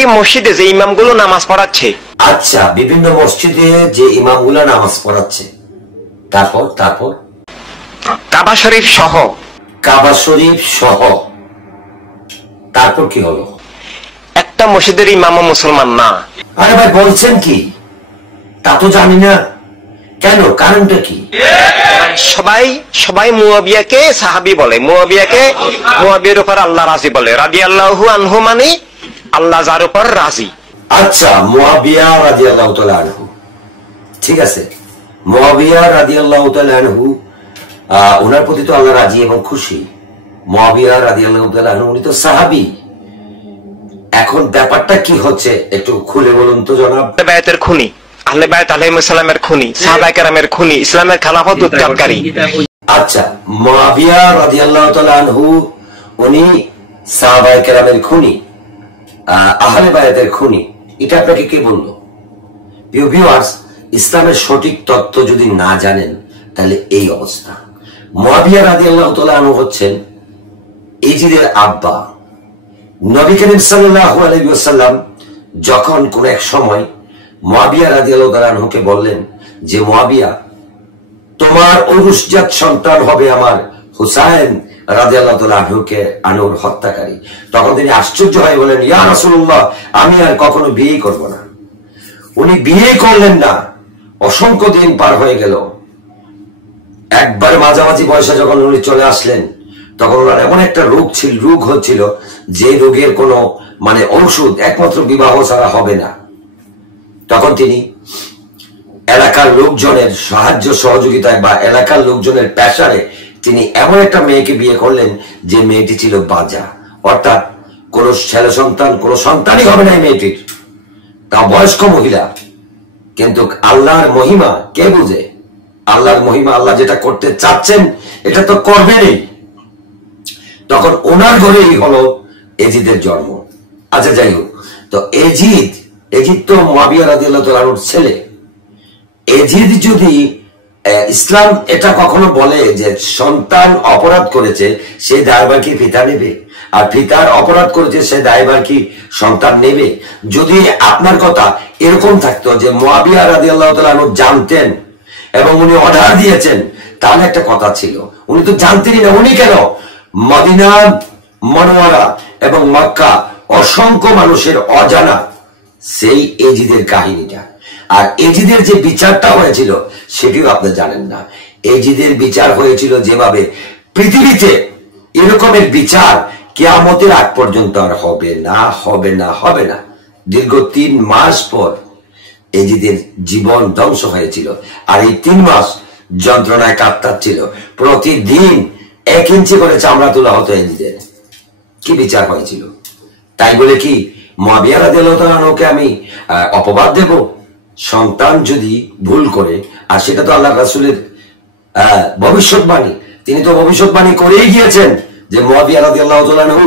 প্রতিটি মসজিদে যে ইমামগুলো নামাজ পড়াচ্ছে। আচ্ছা, বিভিন্ন মসজিদে যে ইমামগুলো নামাজ পড়াচ্ছে, তারপর তারপর কাবা শরীফ সহ। কাবা শরীফ সহ তারপর কি হলো? একটা মসজিদের ইমামও মুসলমান না। আরে ভাই বলছেন কি? তা তো জানি না। কেন? কারণটা কি? সবাই সবাই মুয়াবিয়াকে সাহাবী বলে, মুয়াবিয়ার উপর আল্লাহ রাজি বলে। রাদিয়াল্লাহু আনহু মানে আল্লাহ যার উপর রাজি। আচ্ছা, মুয়াবিয়া রাদিয়াল্লাহু তাআলা আনহু, ঠিক আছে, মুয়াবিয়া রাদিয়াল্লাহু তাআলা আনহু, ওনার প্রতি তো আল্লাহ রাজি এবং খুশি। মুয়াবিয়া রাদিয়াল্লাহু তাআলা আনহু উনি তো সাহাবী। এখন ব্যাপারটা কি হচ্ছে একটু খুলে বলুন তো জনাব। বায়াতের খুনি, আহলে বায়াত আলাইহিস সালামের খুনি, সাহাবায়ে কেরামের খুনি, ইসলামের খেলাফত উৎখাতকারী। আচ্ছা, মুয়াবিয়া রাদিয়াল্লাহু তাআলা আনহু উনি সাহাবায়ে কেরামের খুনি, আহলে বায়াতের খুনি, এটা আপনাকে কে বললো? প্রিয় ভিউয়ার্স, ইসলামের সঠিক তত্ত্ব যদি না জানেন তাহলে এই অবস্থা। মুয়াবিয়া রাদিয়াল্লাহু তাআলা আনহু হচ্ছেন ইজিদের আব্বা। নবী করিম সাল্লাল্লাহু আলাইহি ওয়াসাল্লাম যখন কোন এক সময় মুয়াবিয়া রাদিয়াল্লাহু তাআলা আনহুকে বললেন যে মুয়াবিয়া, তোমার ঔরসজাত সন্তান হবে আমার হুসাইন রাদিয়াল্লাহু তাআলা আনহুর হত্যাকারী, তখন তিনি আশ্চর্য হয়ে বলেন, ইয়া রাসূলুল্লাহ, আমি আর কখনো বিয়ে করব না। উনি বিয়ে করলেন না, অসংখ্য দিন পার হয়ে গেল। একবার মাঝামাঝি বয়সে যখন উনি চলে আসলেন, তখন ওনার এমন একটা রোগ হচ্ছিল যে রোগের কোনো ঔষধ একমাত্র বিবাহ ছাড়া হবে না। তখন তিনি এলাকার লোকজনের সাহায্য সহযোগিতায় বা এলাকার লোকজনের প্রেসারে তিনি এমন একটা মেয়েকে বিয়ে করলেন যে মেয়েটি ছিল বাজা, অর্থাৎ কোন ছেলে সন্তান, কোন সন্তানই হবে না এই মেয়েটির, তা বয়স্ক মহিলা। কিন্তু আল্লাহর মহিমা কে বুঝে? আল্লাহর মহিমা, আল্লাহ যেটা করতে চাচ্ছেন এটা তো করবেনই। তখন ওনার ঘরেই হলো এজিদের জন্ম। আচ্ছা, যাই হোক, তো এজিদ তো মুয়াবিয়া রাদিয়াল্লাহু তাআলা আনহুর ছেলে। এজিদ যদি ইসলাম এটা কখনো বলে যে সন্তান অপরাধ করেছে সেই দায়ভার কি পিতা নেবে, আর পিতার অপরাধ করেছে সে দায়ভার কি সন্তান নেবে? যদি আপনার কথা এরকম থাকতো যে মুয়াবিয়া রাদিয়াল্লাহু তাআলা আনহু জানতেন এবং উনি অর্ডার দিয়েছেন, তাহলে একটা কথা ছিল। উনি তো জানতেনই না। উনি কেন? মদিনা মনোয়ারা এবং মক্কা অসংখ্য মানুষের অজানা সেই এজিদের কাহিনীটা। আর এজিদের যে বিচারটা হয়েছিল সেটিও আপনি জানেন না। এজিদের বিচার হয়েছিল যেভাবে, পৃথিবীতে এরকমের বিচার কিয়ামতের আগ পর্যন্ত আর হবে না, হবে না, হবে না। দীর্ঘ 3 মাস পর এজিদের জীবন ধ্বংস হয়েছিল। আর এই 3 মাস যন্ত্রণায় কাতরাচ্ছিল। প্রতিদিন 1 ইঞ্চি করে চামড়া তোলা হতো এজিদের। কি বিচার হয়েছিল? তাই বলে কি মুয়াবিয়া রাদিয়াল্লাহু তাআলা আনহুকে আমি অপবাদ দেব? সন্তান যদি ভুল করে, আর সেটা তো আল্লাহ রাসূলের ভবিষ্যৎবাণী, তিনি তো ভবিষ্যৎবাণী করেই গিয়েছেন যে মুয়াবিয়া রাদিয়াল্লাহু তাআলা আনহু,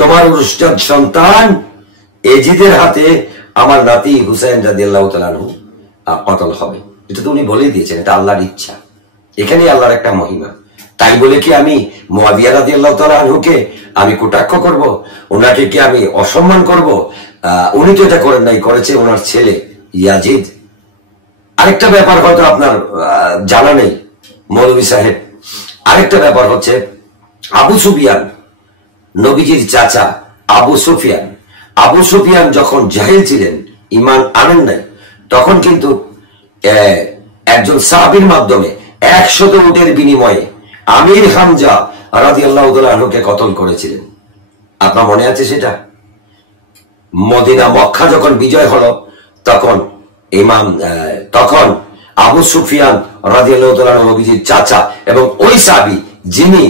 তোমার ঔরসজাত সন্তান এজিদের হাতে আমার নাতি হুসাইন রাদিয়াল্লাহু তাআলা আনহু কতল হবে। এটা তো উনি বলেই দিয়েছেন, এটা আল্লাহর ইচ্ছা। এখানেই আল্লাহর একটা মহিমা। তাই বলে কি আমি মুয়াবিয়া রাদিয়াল্লাহু তাআলা আনহুকে আমি কটাক্ষ করব? ওনাকে কি আমি অসম্মান করব? উনি তো এটা করেন নাই, করেছে ওনার ছেলে ইয়াজিদ। আরেকটা ব্যাপার হয়তো আপনার জানা নেই মৌলভী সাহেব, আরেকটা ব্যাপার হচ্ছে আবু সুফিয়ান, নবীজির চাচা আবু সুফিয়ান যখন জাহিল ছিলেন, ঈমান আনেন নাই, তখন কিন্তু একজন সাহাবীর মাধ্যমে 100 উটের বিনিময়ে আমির হামজা রাদিয়াল্লাহু তাআলা আনহুকে কতল করেছিলেন। আপনার মনে আছে সেটা? মদিনা মক্কা যখন বিজয় হলো, তখন আবু সুফিয়ান রাদিয়াল্লাহু তাআলা আনহু নবীজির চাচা এবং ওই সাহাবী যিনি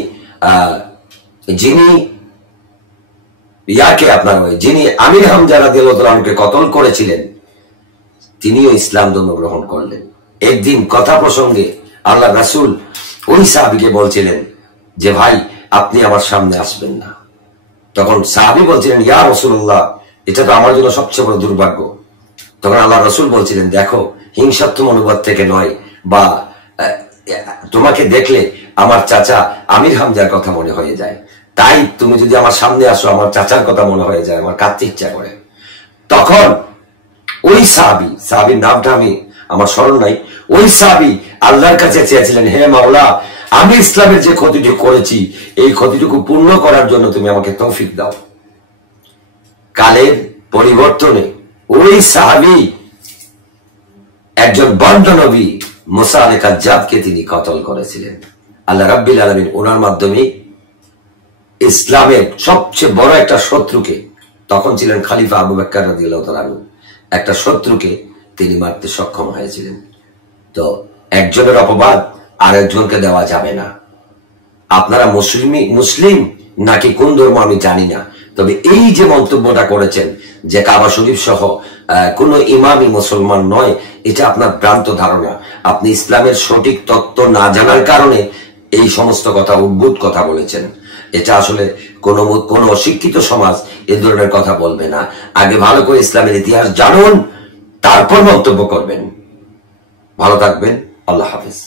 আমির হামজা রাদিয়াল্লাহু তাআলা আনহুকে কতল করেছিলেন, তিনিও ইসলাম ধর্ম গ্রহণ করলেন। একদিন কথা প্রসঙ্গে আল্লাহ রাসূল ওই সাহাবীকে বলছিলেন যে ভাই, আপনি আমার সামনে আসবেন না। তখন সাহাবী বলছিলেন, ইয়া রাসূলুল্লাহ, এটা তো আমার জন্য সবচেয়ে বড় দুর্ভাগ্য। তখন আল্লাহ রাসূল বলছিলেন, দেখো, হিংসাত্মক অনুবাদ থেকে নয়, বা তোমাকে দেখলে আমার চাচা আমির হামজার কথা মনে হয়ে যায়, তাই তুমি যদি আমার সামনে আসো আমার চাচার কথা মনে হয়ে যায়, আমার কাঁদতে ইচ্ছা করে। তখন ওই সাহাবীর নামটা আমার স্মরণ নাই, ওই সাহাবী আল্লাহর কাছে চেয়েছিলেন, হে মাওলা, আমি ইসলামের যে ক্ষতিটুকু করেছি এই ক্ষতিটুকু পূর্ণ করার জন্য তুমি আমাকে তৌফিক দাও। কালের পরিবর্তনে ওই সাহাবী একজন বন্ড নবী মুসা আলাইহিস সালামকে তিনি কতল করেছিলেন। আল্লাহ রাব্বুল আলামিন ওনার মাধ্যমে ইসলামের সবচেয়ে বড় একটা শত্রুকে, তখন ছিলেন খলিফা আবু বকর রাদিয়াল্লাহু তাআলা আনহু, একটা শত্রুকে তিনি মারতে সক্ষম হয়েছিলেন। তো একজনের অপবাদ আর একজনকে দেওয়া যাবে না। আপনারা মুসলিম নাকি কোন ধর্ম আমি জানি না, তবে এই যে মন্তব্যটা করেছেন যে কাবা শরীফ সহ কোন ইমামই মুসলমান নয়, এটা আপনার ভ্রান্ত ধারণা। আপনি ইসলামের সঠিক তত্ত্ব না জানার কারণে এই সমস্ত কথা, উদ্ভুত কথা বলেছেন। এটা আসলে কোন অশিক্ষিত সমাজ এ ধরনের কথা বলবে না। আগে ভালো করে ইসলামের ইতিহাস জানুন, তারপর মন্তব্য করবেন। ভালো থাকবেন, আল্লাহ হাফেজ।